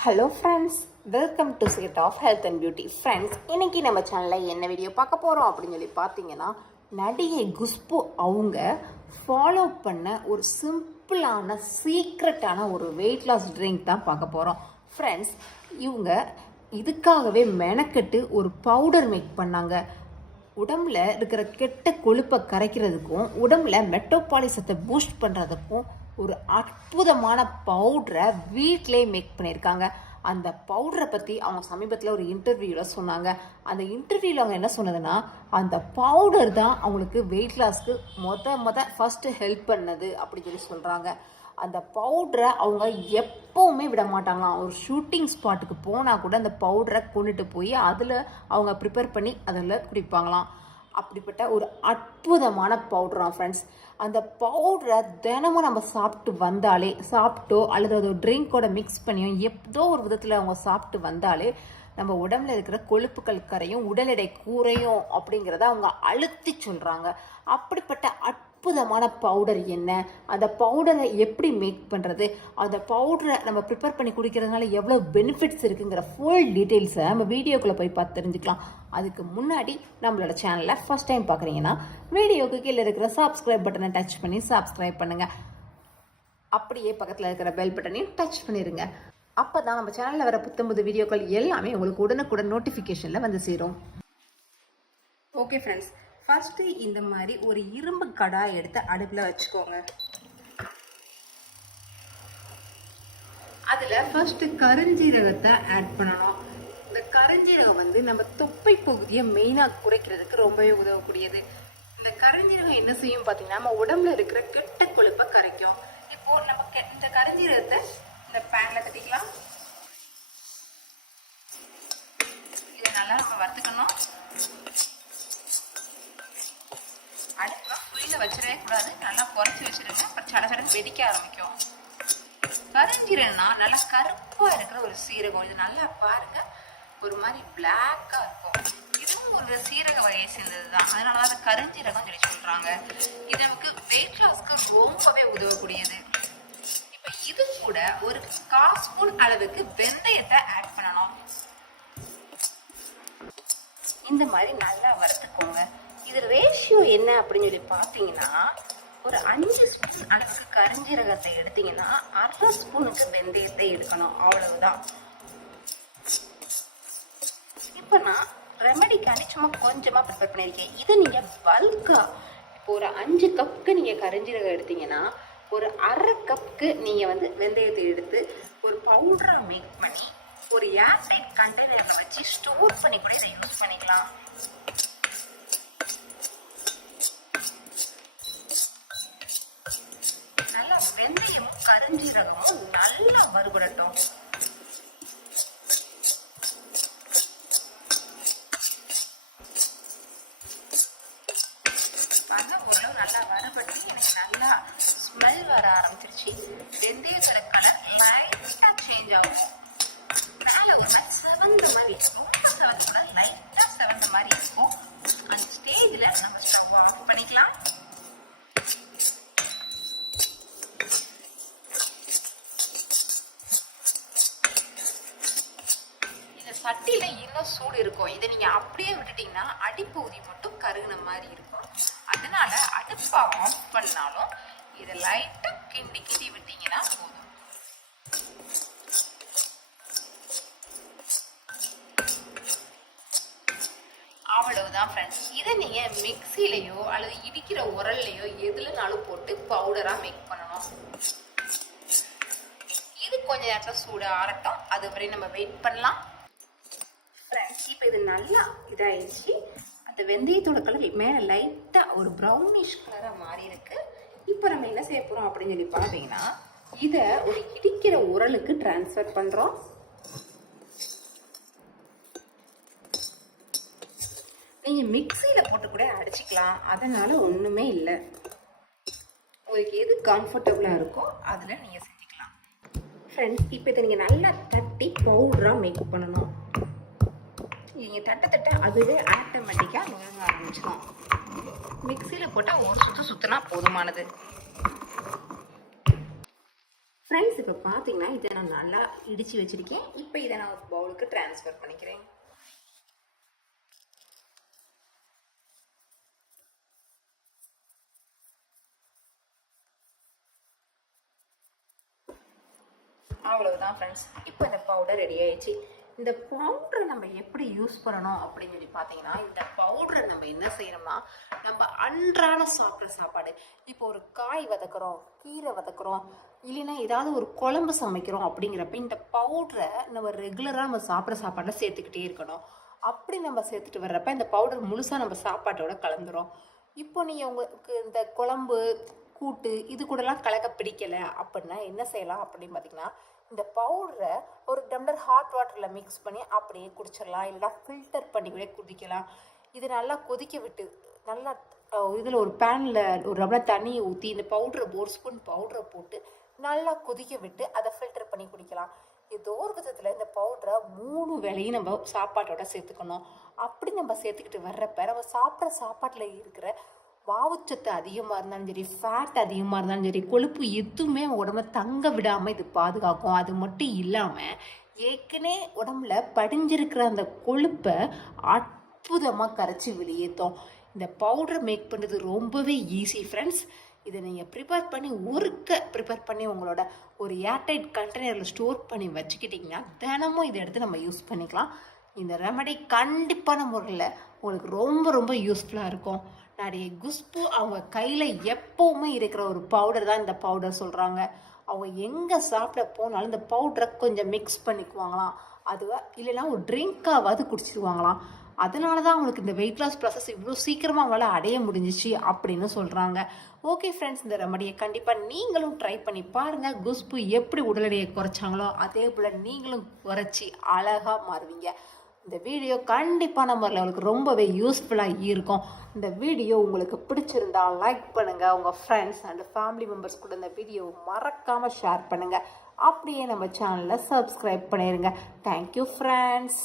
Hello friends welcome to chat of health and beauty friends இன்னைக்கு நம்ம சேனலில் என்ன வீடியோ பார்க்க போகிறோம் அப்படின்னு சொல்லி பார்த்தீங்கன்னா நடிகை குஷ்பு அவங்க ஃபாலோ பண்ண ஒரு சிம்பிளான சீக்ரெட்டான ஒரு வெயிட் லாஸ் ட்ரிங்க் தான் பார்க்க போகிறோம் ஃப்ரெண்ட்ஸ் இவங்க இதுக்காகவே மெனக்கெட்டு ஒரு பவுடர் மேக் பண்ணாங்க. உடம்புல இருக்கிற கெட்ட கொழுப்பை கரைக்கிறதுக்கும் உடம்புல மெட்டோபாலிசத்தை பூஸ்ட் பண்ணுறதுக்கும் ஒரு அற்புதமான பவுடரை வீட்டிலே மேக் பண்ணியிருக்காங்க. அந்த பவுடரை பற்றி அவங்க சமீபத்தில் ஒரு இன்டர்வியூவில் சொன்னாங்க. அந்த இன்டர்வியூவில் அவங்க என்ன சொன்னதுன்னா அந்த பவுடர் தான் அவங்களுக்கு வெயிட் லாஸ்க்கு மொத மொத ஃபஸ்ட்டு ஹெல்ப் பண்ணது அப்படின்னு சொல்லி சொல்கிறாங்க அந்த பவுடரை அவங்க எப்போவுமே விட மாட்டாங்களாம். ஒரு ஷூட்டிங் ஸ்பாட்டுக்கு போனால் கூட அந்த பவுடரை கொண்டுட்டு போய் அதில் அவங்க ப்ரிப்பேர் பண்ணி அதில் குடிப்பாங்களாம். அப்படிப்பட்ட ஒரு அற்புதமான பவுட்ரா ஃப்ரெண்ட்ஸ் அந்த பவுடரை தினமும் நம்ம சாப்பிட்டு வந்தாலே சாப்பிட்டோ அல்லது அது ட்ரிங்கோட மிக்ஸ் பண்ணியோ ஏதோ ஒரு விதத்தில் அவங்க சாப்பிட்டு வந்தாலே நம்ம உடம்புல இருக்கிற கொழுப்புகள் கரையும் உடல் எடை கூறையும் அப்படிங்கிறத அவங்க அழுத்தி சொல்கிறாங்க அப்படிப்பட்ட அற்புதமான பவுடர் என்ன? அந்த பவுடரை எப்படி மேக் பண்ணுறது அந்த பவுடரை நம்ம ப்ரிப்பேர் பண்ணி குடிக்கிறதுனால எவ்வளோ பெனிஃபிட்ஸ் இருக்குங்கிற ஃபுல் டீட்டெயில்ஸை நம்ம வீடியோக்குள்ளே போய் பார்த்து தெரிஞ்சுக்கலாம். அதுக்கு முன்னாடி நம்மளோட சேனலை ஃபஸ்ட் டைம் பார்க்குறீங்கன்னா வீடியோக்கு கீழே இருக்கிற சப்ஸ்கிரைப் பட்டனை டச் பண்ணி சப்ஸ்கிரைப் பண்ணுங்கள் அப்படியே பக்கத்தில் இருக்கிற பெல் பட்டனையும் டச் பண்ணிடுங்க அப்போ தான் நம்ம சேனலில் வர புத்தம்புது வீடியோக்கள் எல்லாமே உங்களுக்கு உடனுக்குடன் நோட்டிஃபிகேஷனில் வந்து சேரும். ஓகே ஃப்ரெண்ட்ஸ் ஃபஸ்ட்டு இந்த மாதிரி ஒரு இரும்பு கடாய் எடுத்து அடுப்பில் வச்சுக்கோங்க. அதில் ஃபஸ்ட்டு கருஞ்சீரகத்தை ஆட் பண்ணணும். இந்த கருஞ்சீரகம் வந்து நம்ம தொப்பை பகுதியை மெயினாக குறைக்கிறதுக்கு ரொம்பவே உதவக்கூடியது. இந்த கருஞ்சீரகம் என்ன செய்யும் பார்த்தீங்கன்னா நம்ம உடம்புல இருக்கிற கெட்ட கொழுப்பை கரைக்கும். இப்போ நம்ம இந்த கருஞ்சீரகத்தை இந்த பேனில் தட்டிக்கலாம் இதை நல்லா நம்ம வறுத்துக்கணும் அடுப்பை ஃபுல்லில் வச்சிடவே கூடாது. நல்லா குறைச்சி வச்சிருங்க அப்புறம் சட சடன்னு வெடிக்க ஆரம்பிக்கும். கருஞ்சீரகம்னா நல்லா கருப்பாக இருக்கிற ஒரு சீரகம். இது நல்லா பாருங்க. ஒரு மாதிரி பிளாக்காக இருக்கும். இதுவும் ஒரு சீரக வகையை சேர்ந்தது தான் அதனால தான் அது கருஞ்சீரகம் சொல்லி சொல்கிறாங்க இது நமக்கு வெயிட் லாஸ்க்கு ரொம்பவே உதவக்கூடியது. இப்போ இது கூட ஒரு கால் ஸ்பூன் அளவுக்கு வெந்தயத்தை ஆட் பண்ணணும். இந்த மாதிரி நல்லா வறுத்துக்கோங்க. இது ரேஷியோ என்ன அப்படின்னு சொல்லி பார்த்தீங்கன்னா ஒரு அஞ்சு ஸ்பூன் அளவுக்கு கரிஞ்சீரகத்தை எடுத்தீங்கன்னா அரை ஸ்பூனுக்கு வெந்தயத்தை எடுக்கணும். அவ்வளவுதான். இப்போ நான் ரெமெடிக்காண்டி சும்மா கொஞ்சமாக ப்ரிப்பேர் பண்ணியிருக்கேன். இதை நீங்கள் பல்காக இப்போ ஒரு அஞ்சு கப்புக்கு நீங்கள் கரிஞ்சீரகம் எடுத்தீங்கன்னா ஒரு அரை கப்புக்கு நீங்கள் வந்து வெந்தயத்தை எடுத்து ஒரு பவுடராக மேக் பண்ணி ஒரு ஏர்டைட் கண்டெய்னரில் வச்சு ஸ்டோர் பண்ணி கூட இதை யூஸ் பண்ணிக்கலாம் நல்லா வெந்தயமும் நல்லா மறுபடட்டும் இன்னும் சூடு இருக்கும். இதை நீங்க அப்படியே விட்டுட்டீங்கன்னா அடிப்பகுதி மட்டும் கருகுன மாதிரி இருக்கும். அதனால அடுப்பை ஆஃப் பண்ணாலும் இதை லைட்டா கிண்டி கிண்டி விட்டீங்கன்னா போதும். அவ்வளவுதான் ஃப்ரெண்ட்ஸ் இதை நீங்கள் மிக்சிலையோ அல்லது இடிக்கிற உரல்லையோ எதுலனாலும் போட்டு பவுடராக மேக் பண்ணணும். இது கொஞ்ச நேரத்தில் சூடு ஆறட்டும். அது வரை நம்ம வெயிட் பண்ணலாம். ஃப்ரெண்ட்ஸ் இப்போ இது நல்லா இதாகிடுச்சு அந்த வெந்தயத்தோட கலர் மேலே லைட்டாக ஒரு ப்ரௌனிஷ் கலராக மாறி இருக்கு இப்போ நம்ம என்ன செய்ய போகிறோம் அப்படின்னு சொல்லி பார்த்தீங்கன்னா இதை ஒரு இடிக்கிற உரலுக்கு டிரான்ஸ்ஃபர் பண்ணுறோம் நீங்கள் மிக்சியில் போட்டு கூட அடிச்சுக்கலாம். அதனால ஒன்றுமே இல்லை. உங்களுக்கு எது கம்ஃபர்டபுளாக இருக்கோ அதில் நீங்கள் செஞ்சுக்கலாம். ஃப்ரெண்ட்ஸ் இப்போ இதை நீங்கள் நல்லா தட்டி பவுடராக மேக் பண்ணணும். நீங்கள் தட்ட தட்ட அதுவே ஆட்டோமேட்டிக்காக நுழைங்க ஆரம்பிச்சிடும். மிக்சியில் போட்டால் ஒரு சுற்று சுற்றினா போதுமானது. ஃப்ரெண்ட்ஸ் இப்போ பார்த்தீங்கன்னா இதை நான் நல்லா இடித்து வச்சுருக்கேன். இப்போ இதை நான் ஒரு பவுலுக்கு ட்ரான்ஸ்ஃபர் பண்ணிக்கிறேன். அவ்வளவுதான் ஃப்ரெண்ட்ஸ் இப்போ இந்த பவுடர் ரெடி ஆயிடுச்சு. இந்த பவுடரை நம்ம எப்படி யூஸ் பண்ணணும் அப்படின்னு சொல்லி பார்த்தீங்கன்னா இந்த பவுடரை நம்ம என்ன செய்யணும்னா நம்ம அன்றாட சாப்பிட்ற சாப்பாடு. இப்போ ஒரு காய் வதக்குறோம் கீரை வதக்குறோம் இல்லைன்னா ஏதாவது ஒரு குழம்பு சமைக்கிறோம் அப்படிங்கிறப்ப இந்த பவுடரை நம்ம ரெகுலராக நம்ம சாப்பிட்ற சாப்பாட்டில் சேர்த்துக்கிட்டே இருக்கணும். அப்படி நம்ம சேர்த்துட்டு வர்றப்ப இந்த பவுடர் முழுசாக நம்ம சாப்பாட்டோட கலந்துரும். இப்போ நீங்கள் உங்களுக்கு இந்த குழம்பு கூட்டு இது கூடலாம் கலக்க பிடிக்கலை அப்படின்னா என்ன செய்யலாம் அப்படின்னு பார்த்தீங்கன்னா இந்த பவுடரை ஒரு டம்ளர் ஹாட் வாட்டரில் மிக்ஸ் பண்ணி அப்படியே குடிச்சிடலாம் இல்லைனா ஃபில்டர் பண்ணி கூட குடிக்கலாம். இது நல்லா கொதிக்க விட்டு நல்லா இதில் ஒரு பேனில் ஒரு டம்ளர் தண்ணியை ஊற்றி இந்த பவுடரை ஒரு ஸ்பூன் பவுடரை போட்டு நல்லா கொதிக்க விட்டு அதை ஃபில்டர் பண்ணி குடிக்கலாம். ஏதோ ஒரு விதத்தில் இந்த பவுடரை மூணு வேளையும் நம்ம சாப்பாட்டோட சேர்த்துக்கணும். அப்படி நம்ம சேர்த்துக்கிட்டு வர்றப்ப நம்ம சாப்பிட்ற சாப்பாட்டில் இருக்கிற பாவுச்சத்து அதிகமாக இருந்தாலும் சரி ஃபேட் அதிகமாக இருந்தாலும் சரி கொழுப்பு எதுவுமே உடம்ப தங்க விடாமல் இது பாதுகாக்கும். அது மட்டும் இல்லாமல் ஏற்கனவே உடம்புல படிஞ்சிருக்கிற அந்த கொழுப்பை அற்புதமாக கரைச்சி வெளியேற்றும். இந்த பவுடரை மேக் பண்ணுறது ரொம்பவே ஈஸி ஃப்ரெண்ட்ஸ் இதை நீங்கள் ப்ரிப்பேர் பண்ணி ஒருக்க ப்ரிப்பேர் பண்ணி உங்களோட ஒரு ஏர்டைட் கண்டெய்னரில் ஸ்டோர் பண்ணி வச்சுக்கிட்டிங்கன்னா தினமும் இதை எடுத்து நம்ம யூஸ் பண்ணிக்கலாம். இந்த ரெமடி கண்டிப்பான முறையில் உங்களுக்கு ரொம்ப ரொம்ப யூஸ்ஃபுல்லாக இருக்கும். நிறைய குஸ்பு அவங்க கையில் எப்போவுமே இருக்கிற ஒரு பவுடர் தான் இந்த பவுடர் சொல்கிறாங்க அவங்க எங்கே சாப்பிட போனாலும் இந்த பவுடரை கொஞ்சம் மிக்ஸ் பண்ணிக்குவாங்களாம். அதுவா இல்லைன்னா ஒரு ட்ரிங்க்காவது குடிச்சிருவாங்களாம். அதனால தான் அவங்களுக்கு இந்த வெயிட் லாஸ் ப்ராசஸ் இவ்வளோ சீக்கிரமாக அவங்களால அடைய முடிஞ்சிச்சு அப்படின்னு சொல்கிறாங்க ஓகே ஃப்ரெண்ட்ஸ் இந்த ரெமடியை கண்டிப்பாக நீங்களும் ட்ரை பண்ணி பாருங்கள் குஸ்பு எப்படி உடல் எடையை குறைச்சாங்களோ அதே போல் நீங்களும் குறைச்சி அழகாக மாறுவீங்க. இந்த வீடியோ கண்டிப்பாக நம்ம உங்களுக்கு ரொம்பவே யூஸ்ஃபுல்லாக இருக்கும். இந்த வீடியோ உங்களுக்கு பிடிச்சிருந்தா லைக் பண்ணுங்கள் உங்கள் ஃப்ரெண்ட்ஸ் அண்ட் ஃபேமிலி மெம்பர்ஸ் கூட இந்த வீடியோ மறக்காமல் ஷேர் பண்ணுங்கள் அப்படியே நம்ம சேனலை சப்ஸ்கிரைப் பண்ணிடுங்க தேங்க்யூ ஃப்ரெண்ட்ஸ்